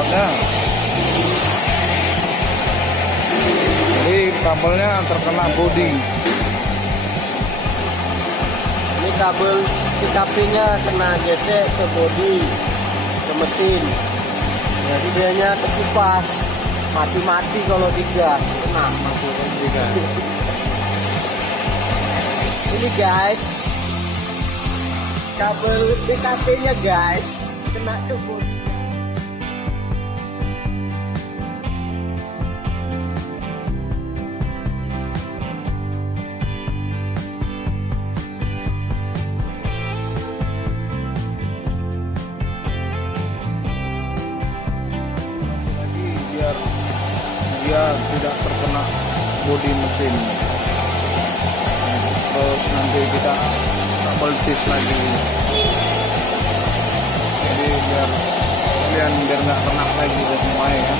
alatnya. Jadi kabelnya terkena bodi. Ini kabel TKP-nya kena gesek ke bodi, ke mesin. Jadi dianya terkupas, mati-mati kalau digas. Nah, ini guys, kabel TKP-nya guys kena ke bodi. Dia tidak terkena bodi mesin. Terus nanti kita double tis lagi. Jadi biar nggak kena lagi semua ya.